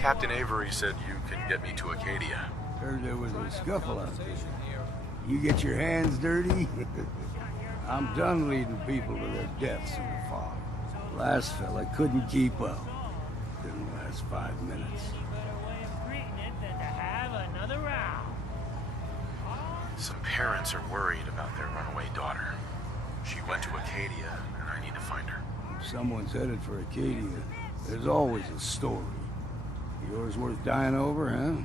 Captain Avery said you can get me to Acadia. Heard there was a scuffle out there. You get your hands dirty? I'm done leading people to their deaths in the fog. Last fella couldn't keep up. Didn't last 5 minutes. Some parents are worried about their runaway daughter. She went to Acadia, and I need to find her. If someone's headed for Acadia, there's always a story. Yours worth dying over, huh?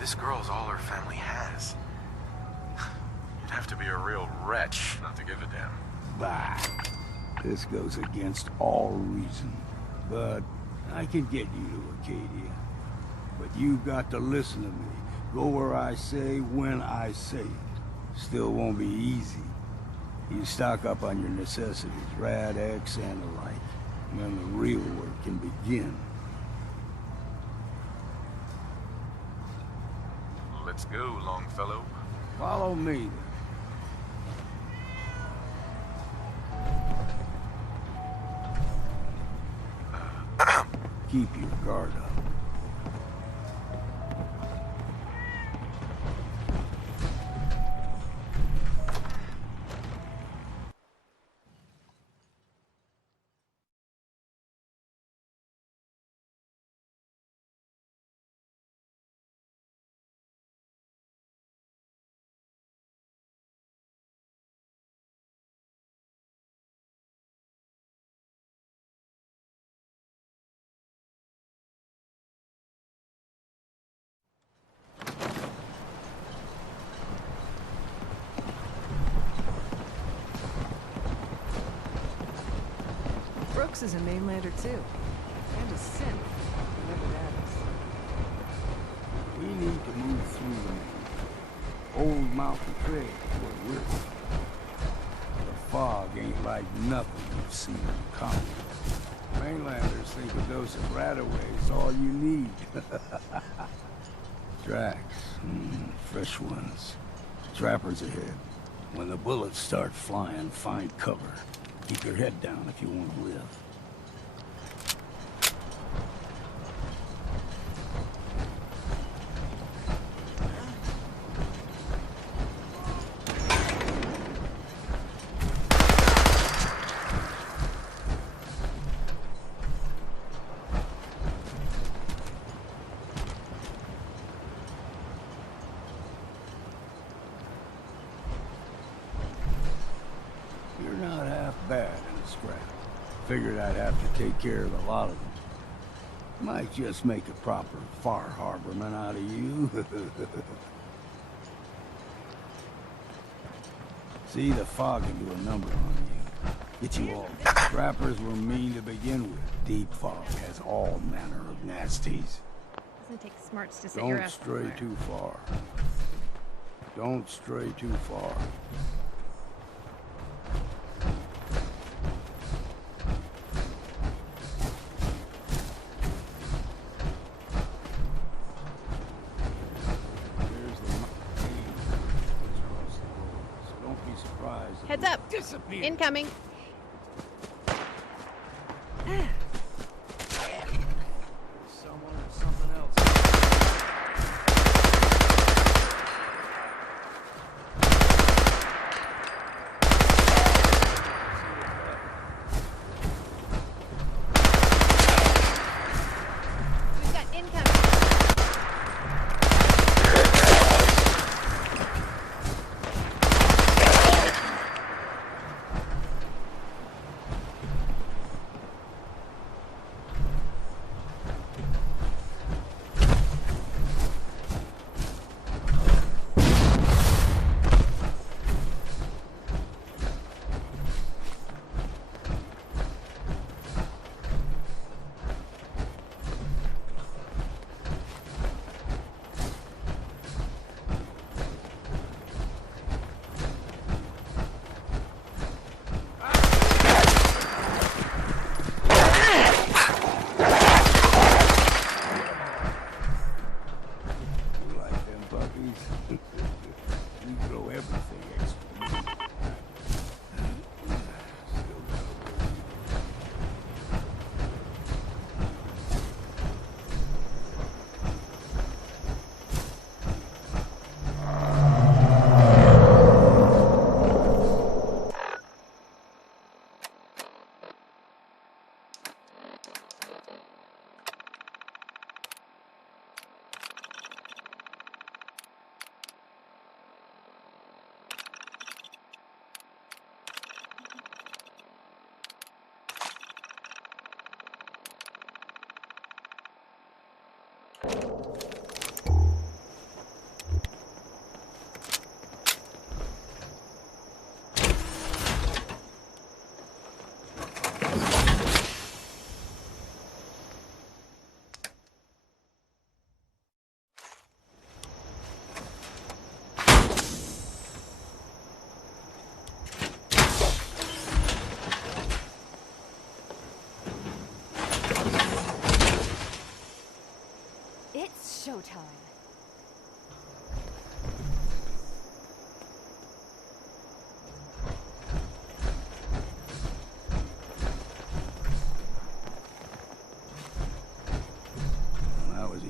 This girl's all her family has. You'd have to be a real wretch not to give a damn. Bah. This goes against all reason. But I can get you to Acadia. But you've got to listen to me. Go where I say, when I say it. Still won't be easy. You stock up on your necessities, Rad X and the like. And then the real work can begin. Let's go, Longfellow. Follow me. Keep your guard up. Brooks is a mainlander too. And a synth, whatever that is. We need to move through the old mountain trail where we're from. The fog ain't like nothing you've seen in common. Mainlanders think a dose of Radaway is all you need. Tracks, fresh ones. Trappers ahead. When the bullets start flying, find cover. Keep your head down if you want to live. You're not half bad in a scrap. Figured I'd have to take care of a lot of them. Might just make a proper Far Harborman out of you. See, the fog can do a number on you. Get you all. Trappers were mean to begin with. Deep fog has all manner of nasties. Doesn't take smarts to set your Don't ass stray somewhere. too far. Don't stray too far. Heads up! Disappear. Incoming! Someone or something else. We've got incoming!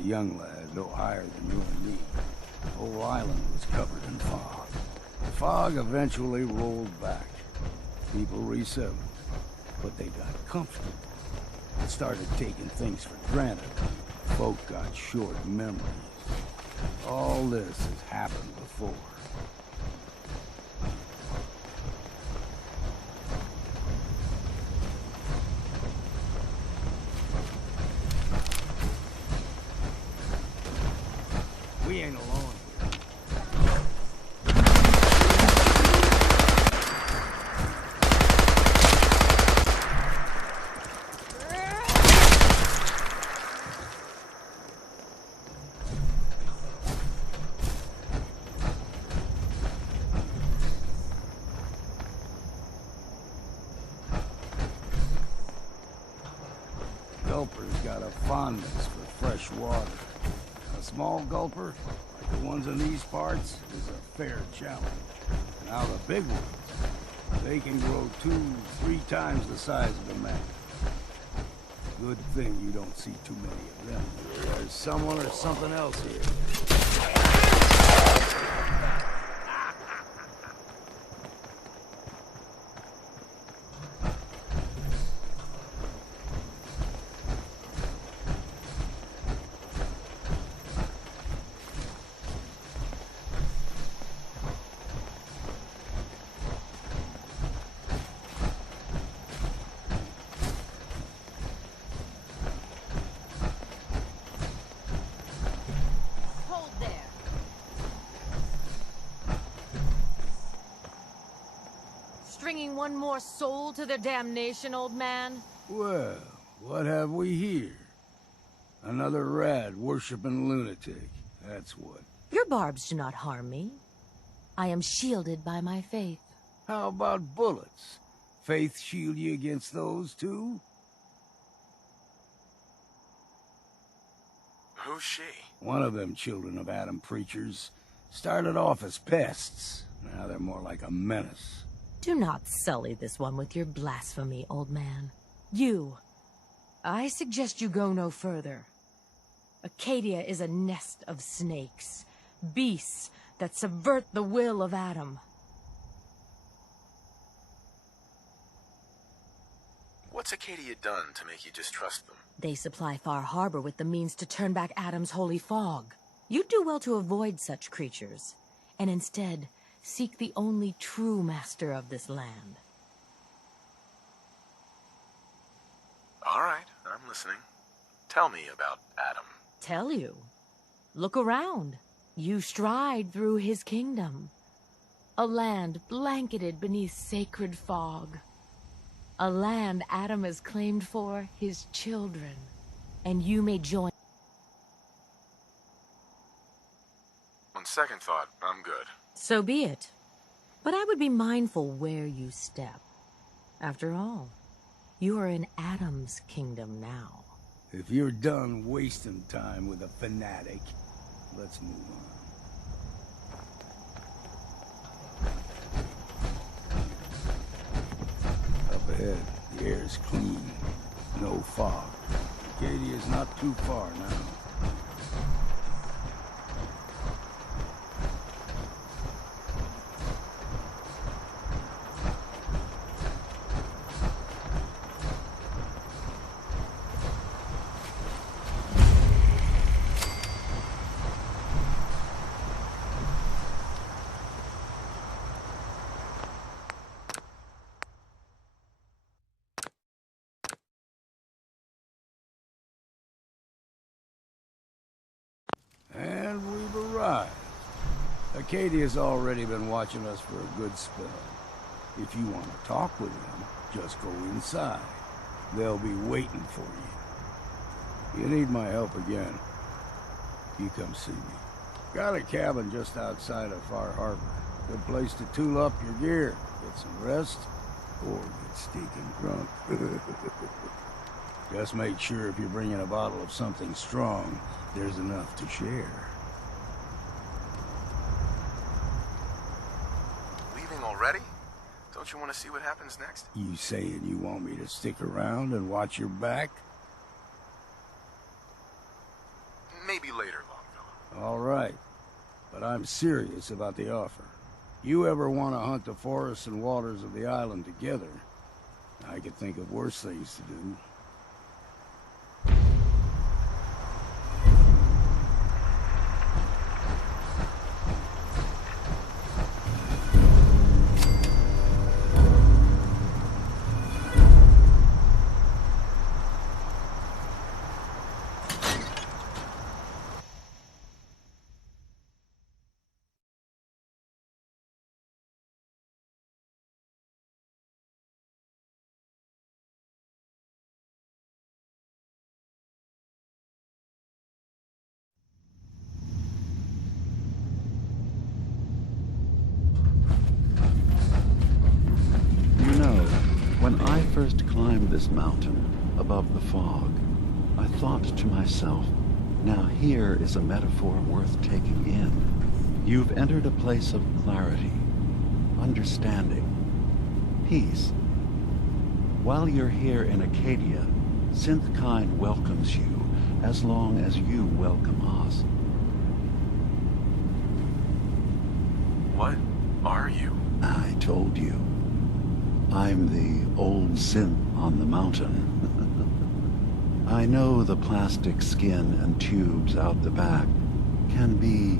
a young lad, no higher than you and me. The whole island was covered in fog. The fog eventually rolled back. People resettled, but they got comfortable. They started taking things for granted. Folk got short memories. All this has happened before. We ain't alone here. Gulper's got a fondness for fresh water. A small gulper, like the ones in these parts, is a fair challenge. Now the big ones, they can grow 2-3 times the size of the man. Good thing you don't see too many of them. There's someone or something else here. Hold there. Stringing one more soul to their damnation, old man? Well, what have we here? Another rad worshipping lunatic. That's what. Your barbs do not harm me. I am shielded by my faith. How about bullets? Faith shield you against those too? Who's she? One of them children of Adam preachers started off as pests. Now they're more like a menace. Do not sully this one with your blasphemy, old man. I suggest you go no further. Acadia is a nest of snakes, beasts that subvert the will of Adam. What's Acadia done to make you distrust them? They supply Far Harbor with the means to turn back Adam's holy fog. You'd do well to avoid such creatures, and instead seek the only true master of this land. All right, I'm listening. Tell me about Adam. Tell you. Look around. You stride through his kingdom. A land blanketed beneath sacred fog. A land Adam has claimed for his children. And you may join. On second thought, I'm good. So be it. But I would be mindful where you step. After all, you are in Adam's kingdom now. If you're done wasting time with a fanatic, let's move on. Up ahead, the air's clean. No fog. Acadia's not too far now. And we've arrived. Acadia's already been watching us for a good spell. If you want to talk with them, just go inside. They'll be waiting for you. You need my help again, you come see me. Got a cabin just outside of Far Harbor. Good place to tool up your gear, get some rest, or get stinking drunk. Just make sure if you're bringing a bottle of something strong, there's enough to share. Leaving already? Don't you want to see what happens next? You saying you want me to stick around and watch your back? Maybe I'm serious about the offer. You ever want to hunt the forests and waters of the island together, I could think of worse things to do. When I first climbed this mountain above the fog, I thought to myself, now here is a metaphor worth taking in. You've entered a place of clarity, understanding, peace. While you're here in Acadia, Synthkind welcomes you as long as you welcome us. What are you? I told you. I'm the old synth on the mountain. I know the plastic skin and tubes out the back can be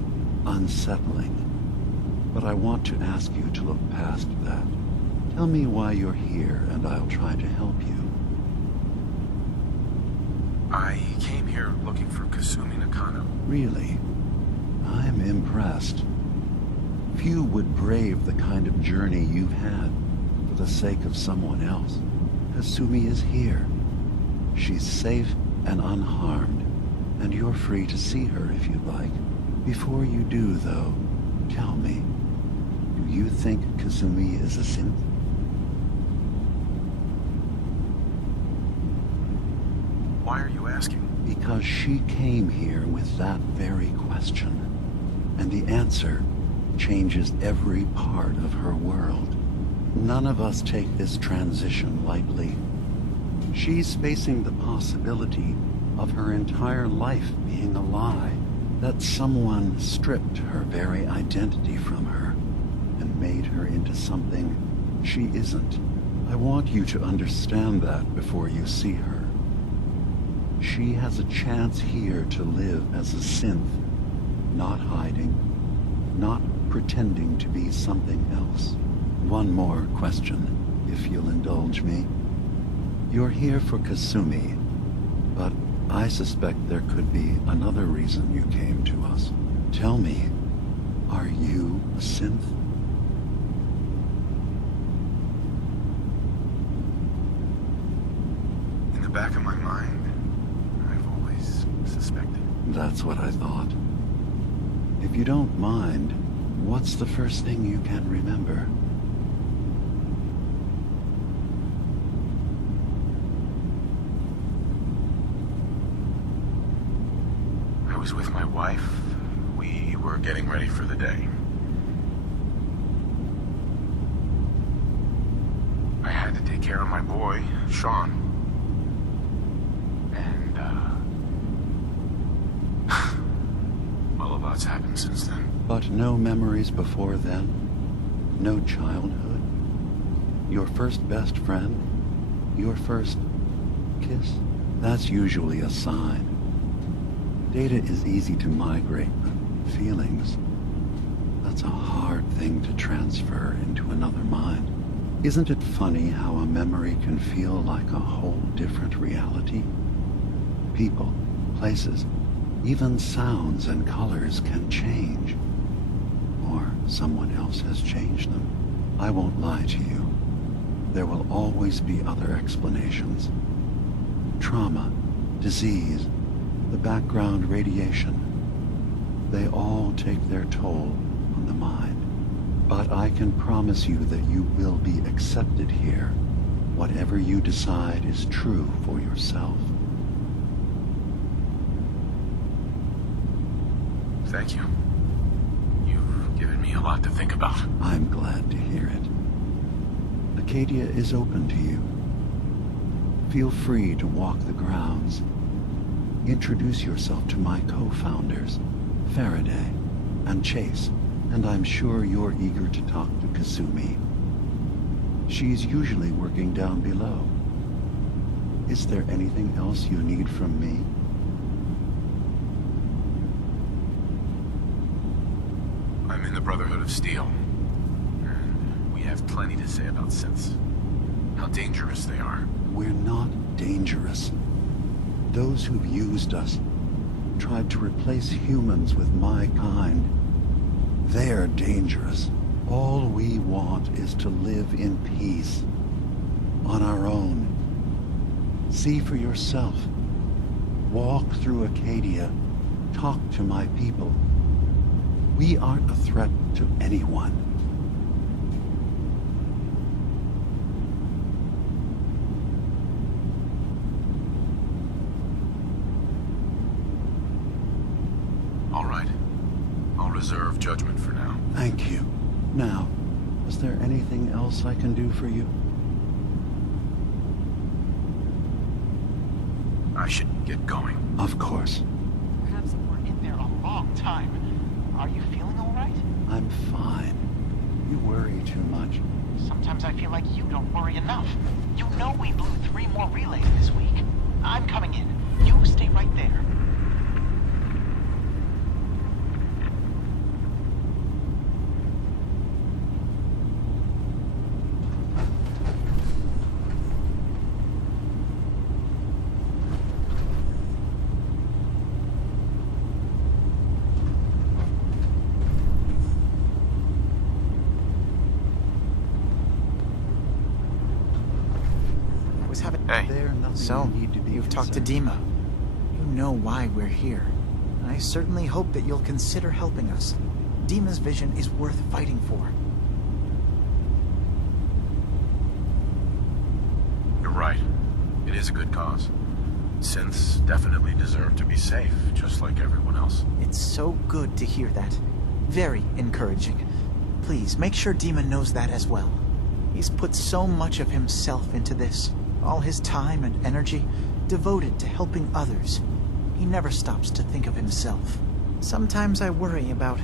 unsettling, but I want to ask you to look past that. Tell me why you're here, and I'll try to help you. I came here looking for Kasumi Nakano. Really? I'm impressed. Few would brave the kind of journey you've had for the sake of someone else. Kasumi is here. She's safe and unharmed, and you're free to see her if you'd like. Before you do, though, tell me, do you think Kasumi is a synth? Why are you asking? Because she came here with that very question, and the answer changes every part of her world. None of us take this transition lightly. She's facing the possibility of her entire life being a lie, that someone stripped her very identity from her and made her into something she isn't. I want you to understand that before you see her. She has a chance here to live as a synth, not hiding, not pretending to be something else. One more question, if you'll indulge me. You're here for Kasumi, but I suspect there could be another reason you came to us. Tell me, are you a synth? In the back of my mind, I've always suspected. That's what I thought. If you don't mind, what's the first thing you can remember? I was with my wife. We were getting ready for the day. I had to take care of my boy, Sean. And, well, a lot's happened since then. But no memories before then? No childhood? Your first best friend? Your first kiss? That's usually a sign. Data is easy to migrate, but feelings, that's a hard thing to transfer into another mind. Isn't it funny how a memory can feel like a whole different reality? People, places, even sounds and colors can change. Or someone else has changed them. I won't lie to you. There will always be other explanations. Trauma, disease, the background radiation. They all take their toll on the mind. But I can promise you that you will be accepted here. Whatever you decide is true for yourself. Thank you. You've given me a lot to think about. I'm glad to hear it. Acadia is open to you. Feel free to walk the grounds. Introduce yourself to my co-founders, Faraday, and Chase, and I'm sure you're eager to talk to Kasumi. She's usually working down below. Is there anything else you need from me? I'm in the Brotherhood of Steel, and we have plenty to say about synths. How dangerous they are. We're not dangerous. Those who've used us, tried to replace humans with my kind, they're dangerous. All we want is to live in peace, on our own. See for yourself. Walk through Acadia. Talk to my people. We aren't a threat to anyone. All right. I'll reserve judgment for now. Thank you. Now, is there anything else I can do for you? I should get going. Of course. Perhaps you were in there a long time. Are you feeling all right? I'm fine. You worry too much. Sometimes I feel like you don't worry enough. You know we blew 3 more relays this week. I'm coming in. You stay right there. Hey. So, you've talked to Dima. You know why we're here. I certainly hope that you'll consider helping us. Dima's vision is worth fighting for. You're right. It is a good cause. Synths definitely deserve to be safe, just like everyone else. It's so good to hear that. Very encouraging. Please, make sure Dima knows that as well. He's put so much of himself into this. All his time and energy devoted to helping others. He never stops to think of himself. Sometimes I worry about...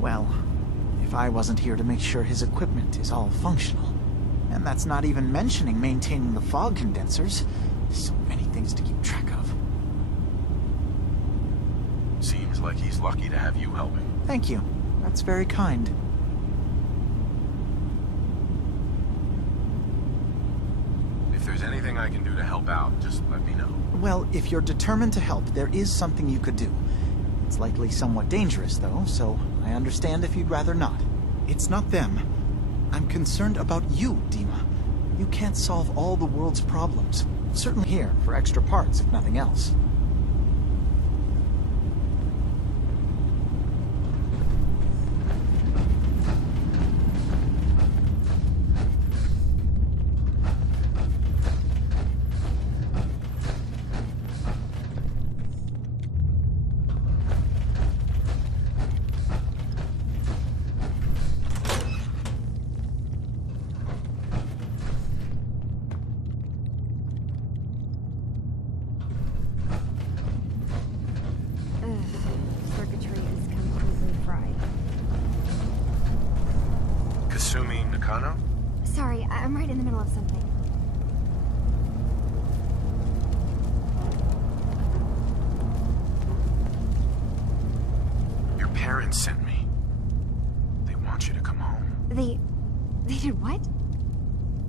well, if I wasn't here to make sure his equipment is all functional. And that's not even mentioning maintaining the fog condensers. So many things to keep track of. Seems like he's lucky to have you helping. Thank you. That's very kind. If there's anything I can do to help out, just let me know. Well, if you're determined to help, there is something you could do. It's likely somewhat dangerous, though, so I understand if you'd rather not. It's not them. I'm concerned about you, Dima. You can't solve all the world's problems. Certainly here, for extra parts, if nothing else. Circuitry is completely fried. Kasumi Nakano? Sorry, I'm right in the middle of something. Your parents sent me. They want you to come home. They did what?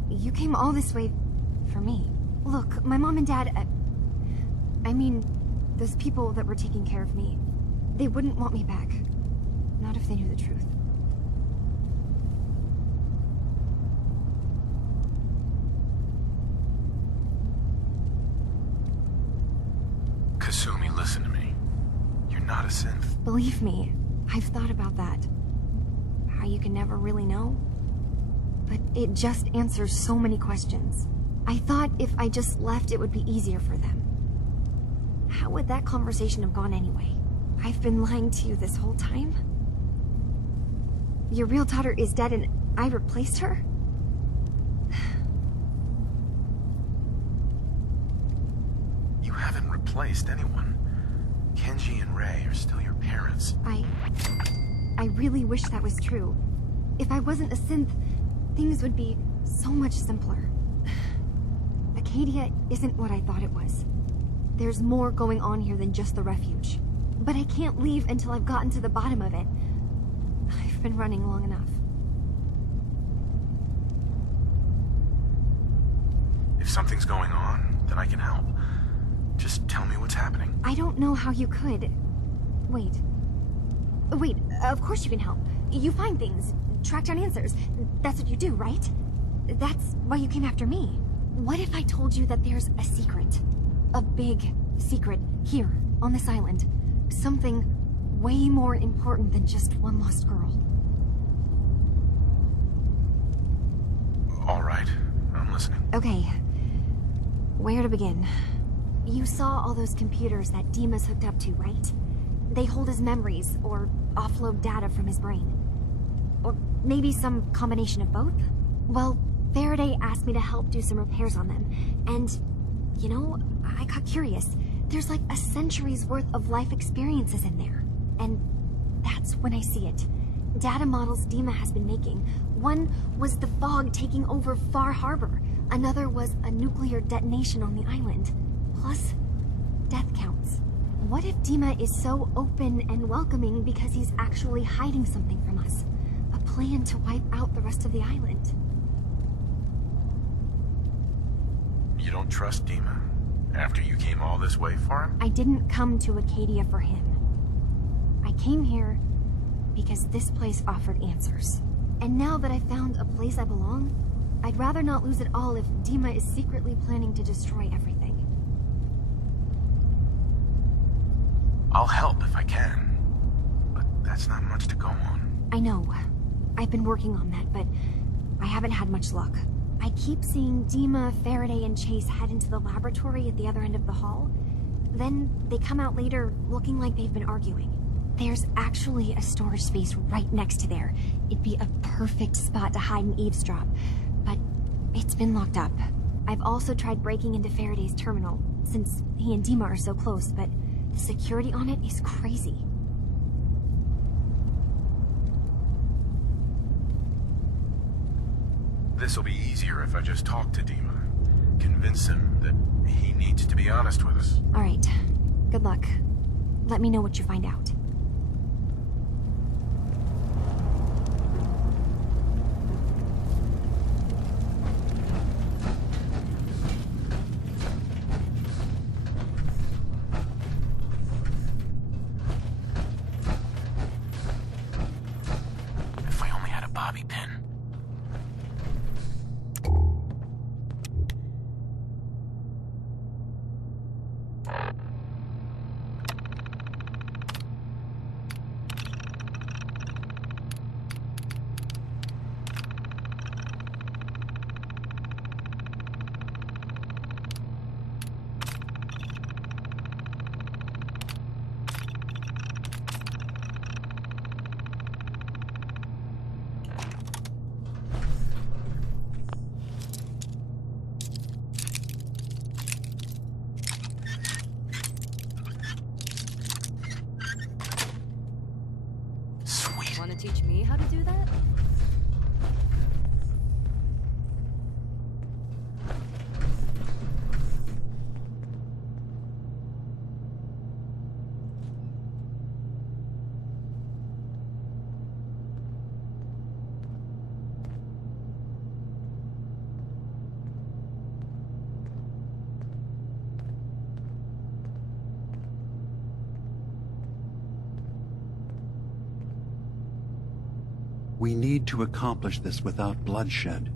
You came all this way for me. Look, my mom and dad, I mean, those people that were taking care of me, they wouldn't want me back. Not if they knew the truth. Kasumi, listen to me. You're not a synth. Believe me, I've thought about that. How you can never really know. But it just answers so many questions. I thought if I just left, it would be easier for them. How would that conversation have gone anyway? I've been lying to you this whole time? Your real daughter is dead and I replaced her? You haven't replaced anyone. Kenji and Ray are still your parents. I really wish that was true. If I wasn't a synth, things would be so much simpler. Acadia isn't what I thought it was. There's more going on here than just the refuge. But I can't leave until I've gotten to the bottom of it. I've been running long enough. If something's going on, then I can help. Just tell me what's happening. I don't know how you could. Wait, of course you can help. You find things, track down answers. That's what you do, right? That's why you came after me. What if I told you that there's a secret? A big secret here, on this island. Something way more important than just one lost girl. All right, I'm listening. Okay. Where to begin? You saw all those computers that Dima's hooked up to, right? They hold his memories, or offload data from his brain. Or maybe some combination of both? Well, Faraday asked me to help do some repairs on them, and, you know, I got curious. There's like a century's worth of life experiences in there. And that's when I see it. Data models Dima has been making. One was the fog taking over Far Harbor. Another was a nuclear detonation on the island. Plus, death counts. What if Dima is so open and welcoming because he's actually hiding something from us? A plan to wipe out the rest of the island. You don't trust Dima? After you came all this way for him? I didn't come to Acadia for him. I came here because this place offered answers. And now that I found a place I belong, I'd rather not lose it all if Dima is secretly planning to destroy everything. I'll help if I can. But that's not much to go on. I know. I've been working on that, but I haven't had much luck. I keep seeing Dima, Faraday, and Chase head into the laboratory at the other end of the hall. Then they come out later looking like they've been arguing. There's actually a storage space right next to there. It'd be a perfect spot to hide and eavesdrop, but it's been locked up. I've also tried breaking into Faraday's terminal, since he and Dima are so close, but the security on it is crazy. This'll be easier if I just talk to Dima. Convince him that he needs to be honest with us. All right. Good luck. Let me know what you find out. If I only had a bobby pin. Want to teach me how to do that? We need to accomplish this without bloodshed.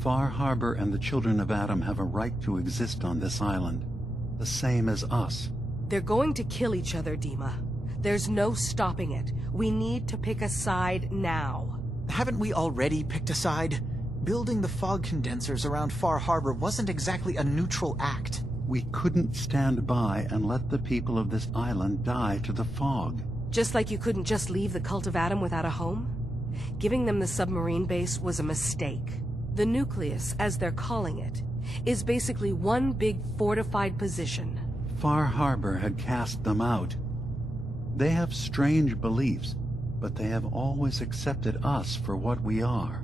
Far Harbor and the children of Adam have a right to exist on this island, the same as us. They're going to kill each other, Dima. There's no stopping it. We need to pick a side now. Haven't we already picked a side? Building the fog condensers around Far Harbor wasn't exactly a neutral act. We couldn't stand by and let the people of this island die to the fog. Just like you couldn't just leave the Cult of Adam without a home? Giving them the submarine base was a mistake. The nucleus, as they're calling it, is basically one big fortified position. Far Harbor had cast them out. They have strange beliefs, but they have always accepted us for what we are.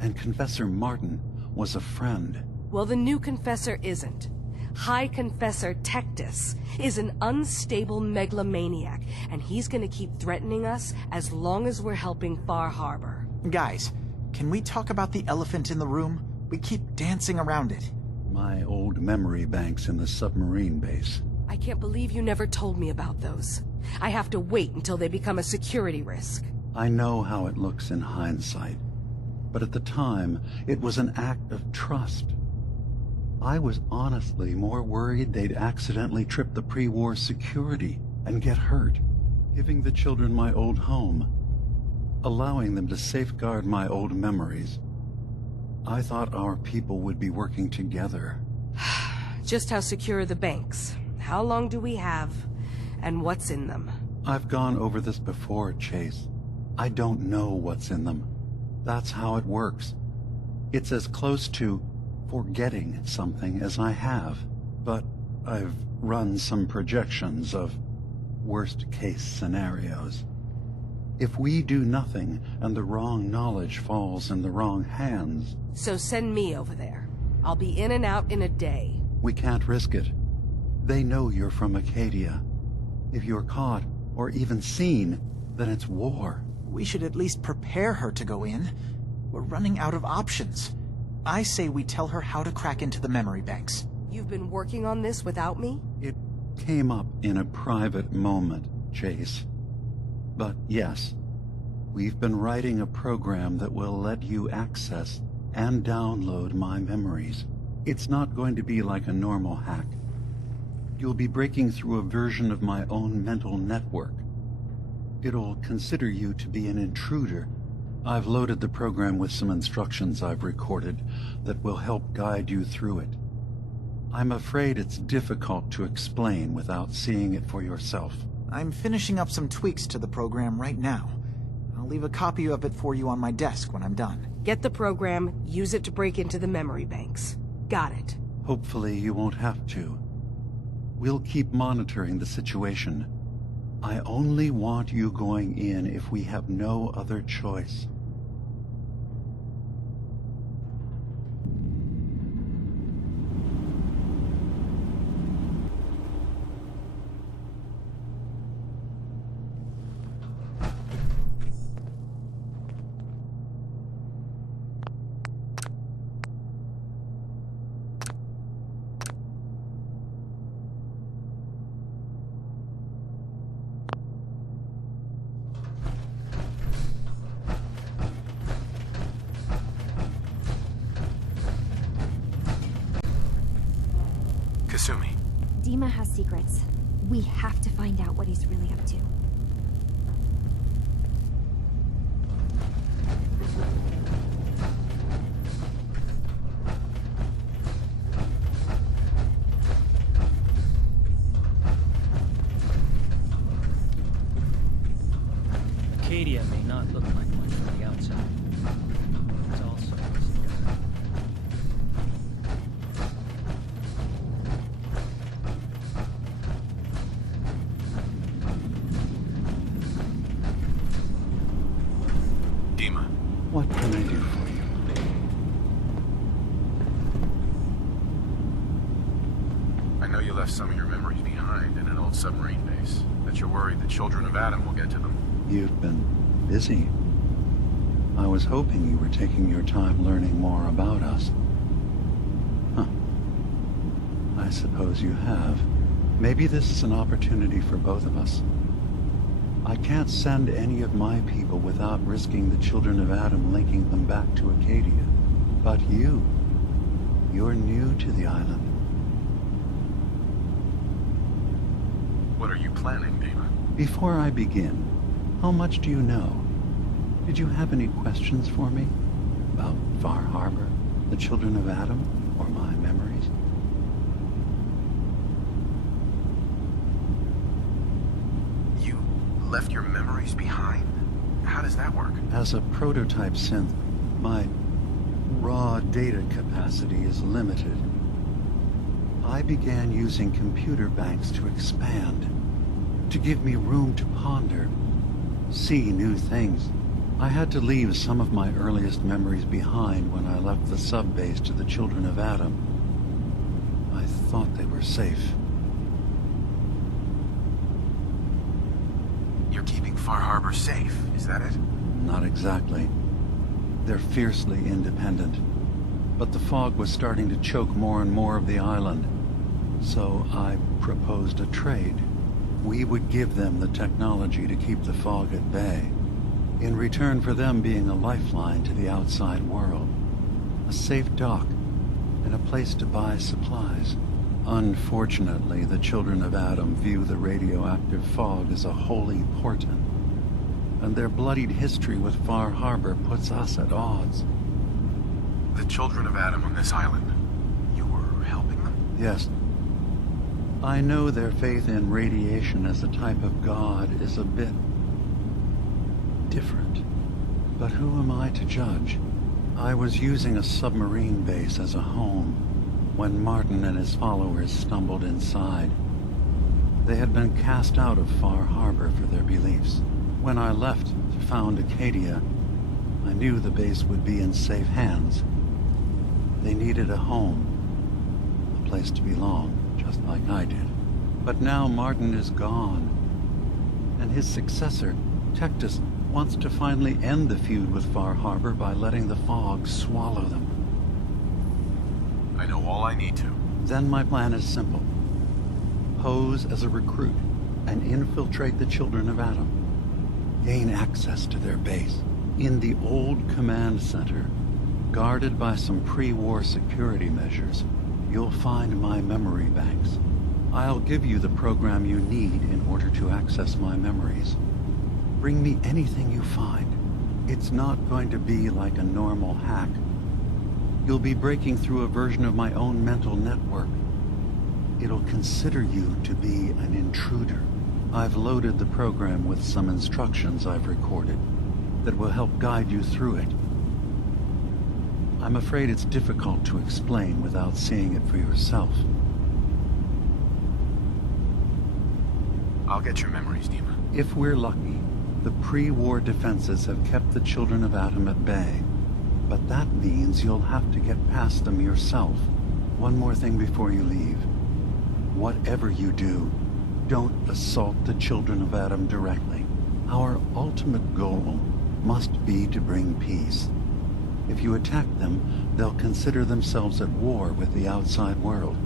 And Confessor Martin was a friend. Well, the new Confessor isn't. High Confessor Tectus is an unstable megalomaniac, and he's gonna keep threatening us as long as we're helping Far Harbor. Guys, can we talk about the elephant in the room? We keep dancing around it. My old memory banks in the submarine base. I can't believe you never told me about those. I have to wait until they become a security risk. I know how it looks in hindsight, but at the time, it was an act of trust. I was honestly more worried they'd accidentally trip the pre-war security and get hurt, giving the children my old home, allowing them to safeguard my old memories. I thought our people would be working together. Just how secure are the banks? How long do we have? And what's in them? I've gone over this before, Chase. I don't know what's in them. That's how it works. It's as close to forgetting something as I have. But I've run some projections of worst-case scenarios. If we do nothing and the wrong knowledge falls in the wrong hands... So send me over there. I'll be in and out in a day. We can't risk it. They know you're from Acadia. If you're caught, or even seen, then it's war. We should at least prepare her to go in. We're running out of options. I say we tell her how to crack into the memory banks. You've been working on this without me? It came up in a private moment, Chase. But yes, we've been writing a program that will let you access and download my memories. It's not going to be like a normal hack. You'll be breaking through a version of my own mental network. It'll consider you to be an intruder. I've loaded the program with some instructions I've recorded that will help guide you through it. I'm afraid it's difficult to explain without seeing it for yourself. I'm finishing up some tweaks to the program right now. I'll leave a copy of it for you on my desk when I'm done. Get the program, use it to break into the memory banks. Got it. Hopefully you won't have to. We'll keep monitoring the situation. I only want you going in if we have no other choice. Kasumi. Dima has secrets. We have to find out what he's really up to. Acadia may not look like much from the outside. It's also together. Dima. What can I do for you? I know you left some of your memories behind in an old submarine base. That you're worried the children of Adam will get to them. You've been busy. I was hoping you were taking your time learning more about us. Huh. I suppose you have. Maybe this is an opportunity for both of us. I can't send any of my people without risking the children of Adam linking them back to Acadia. But you're new to the island. What are you planning, Dima? Before I begin, how much do you know? Did you have any questions for me? About Far Harbor, the children of Adam, or my memories? You left your memories behind? How does that work? As a prototype synth, my raw data capacity is limited. I began using computer banks to expand, to give me room to ponder, see new things. I had to leave some of my earliest memories behind when I left the sub-base to the Children of Adam. I thought they were safe. You're keeping Far Harbor safe, is that it? Not exactly. They're fiercely independent. But the fog was starting to choke more and more of the island. So I proposed a trade. We would give them the technology to keep the fog at bay, in return for them being a lifeline to the outside world, a safe dock, and a place to buy supplies. Unfortunately, the Children of Adam view the radioactive fog as a holy portent, and their bloodied history with Far Harbor puts us at odds. The Children of Adam on this island. You were helping them? Yes. I know their faith in radiation as a type of god is a bit different. But who am I to judge? I was using a submarine base as a home when Martin and his followers stumbled inside. They had been cast out of Far Harbor for their beliefs. When I left to found Acadia, I knew the base would be in safe hands. They needed a home, a place to belong, just like I did. But now Martin is gone, and his successor, Tectus, wants to finally end the feud with Far Harbor by letting the fog swallow them. I know all I need to. Then my plan is simple. Pose as a recruit and infiltrate the Children of Adam. Gain access to their base in the old command center. Guarded by some pre-war security measures, you'll find my memory banks. I'll give you the program you need in order to access my memories. Bring me anything you find. It's not going to be like a normal hack. You'll be breaking through a version of my own mental network. It'll consider you to be an intruder. I've loaded the program with some instructions I've recorded that will help guide you through it. I'm afraid it's difficult to explain without seeing it for yourself. I'll get your memories, Dima. If we're lucky, the pre-war defenses have kept the Children of Adam at bay. But that means you'll have to get past them yourself. One more thing before you leave. Whatever you do, don't assault the Children of Adam directly. Our ultimate goal must be to bring peace. If you attack them, they'll consider themselves at war with the outside world.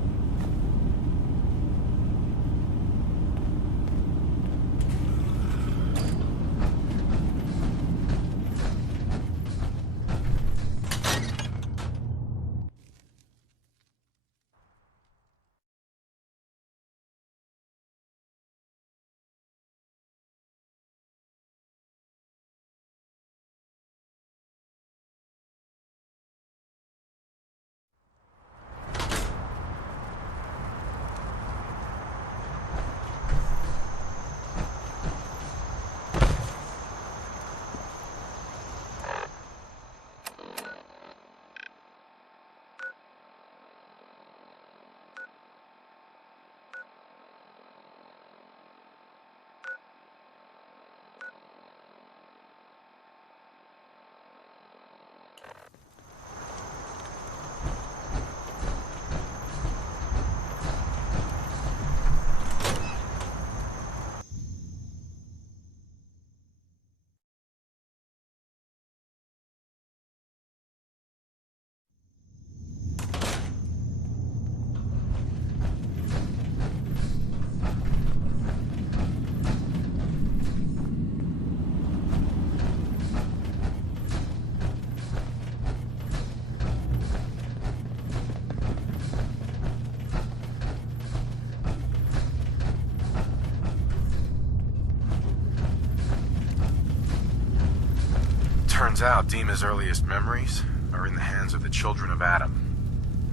Turns out Dima's earliest memories are in the hands of the Children of Adam.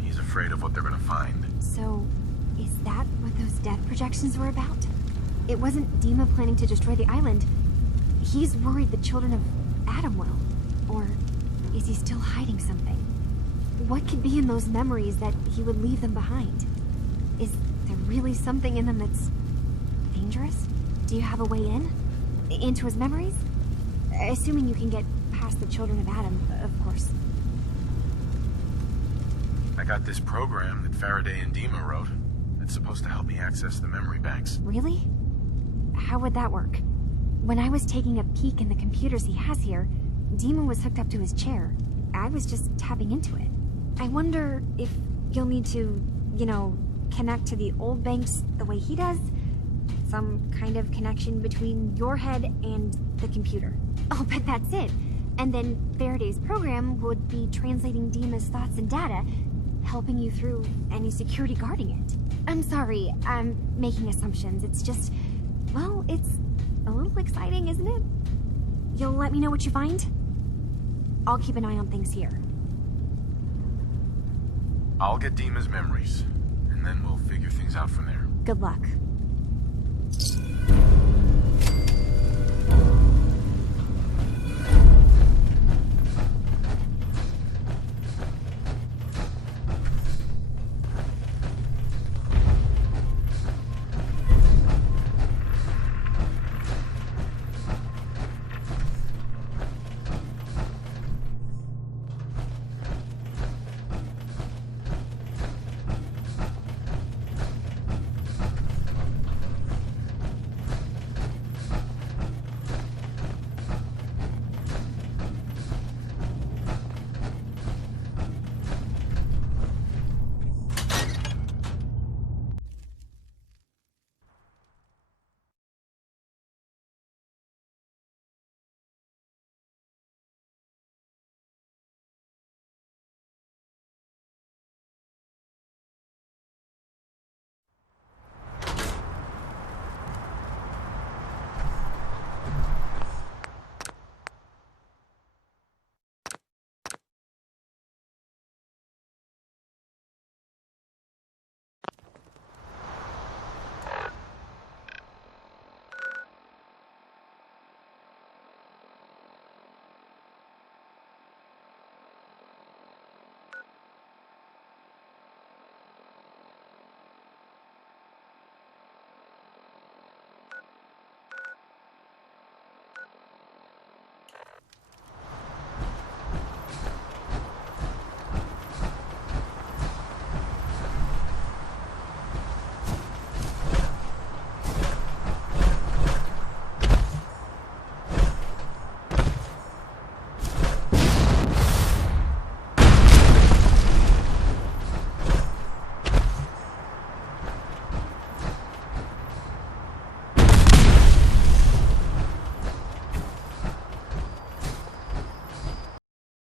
He's afraid of what they're gonna find. So, is that what those death projections were about? It wasn't Dima planning to destroy the island. He's worried the Children of Adam will. Or is he still hiding something? What could be in those memories that he would leave them behind? Is there really something in them that's dangerous? Do you have a way in? Into his memories? Assuming you can get past the children of Adam, of course. I got this program that Faraday and Dima wrote. It's supposed to help me access the memory banks. Really? How would that work? When I was taking a peek in the computers he has here, Dima was hooked up to his chair. I was just tapping into it. I wonder if you'll need to, you know, connect to the old banks the way he does? Some kind of connection between your head and the computer. Oh, but that's it. And then Faraday's program would be translating Dima's thoughts and data, helping you through any security guarding it. I'm sorry, I'm making assumptions. It's just, well, it's a little exciting, isn't it? You'll let me know what you find? I'll keep an eye on things here. I'll get Dima's memories, and then we'll figure things out from there. Good luck.